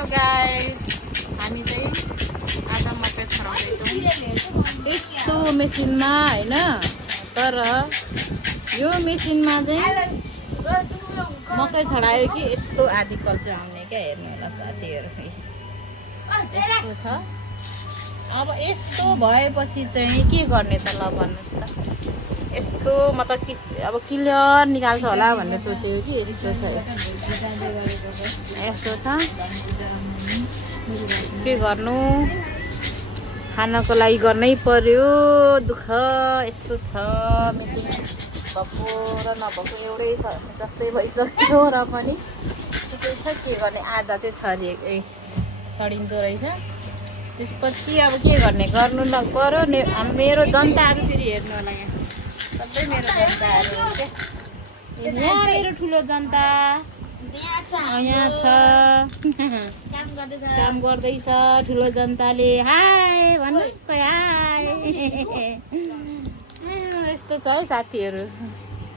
Hello guys, हामी चाहिँ आज मकै छराउँदैछौँ यस्तो मेसिनमा हैन। तर यो मेसिनमा चाहिँ मकै छरायो कि यस्तो आधी कल्चो आउने क्या। हेर्नु होला साथीहरू, यस्तो छ। अब यस्तो भएपछि चाहिँ के गर्ने त ल भन्नुहोस् त। यस्तो मतलब कि अब क्लियर निकाल्छ होला भनेर सोचेको कि यस्तो छ। यस्तो छ, के गर्नु, खानको लागि गर्नै पर्यो। दुःख यस्तो छ। मेसिन भएको र नभएको एउटै छ जस्तै भइसक्यो र पनि ठिकै छ। के गर्ने, आधा चाहिँ छरिँदो रहेछ। त्यसपछि अब के गर्ने, गर्नु पर्यो। मेरो जनताहरू फेरि हेर्नु होला, यहाँ सबै मेरो जनताहरू हो क्या। यहाँ मेरो ठुलो जनता यहाँ छ, काम गर्दैछ ठुलो जनताले। हाय भन्नु, खोइ हाय। यस्तो छ है साथीहरू।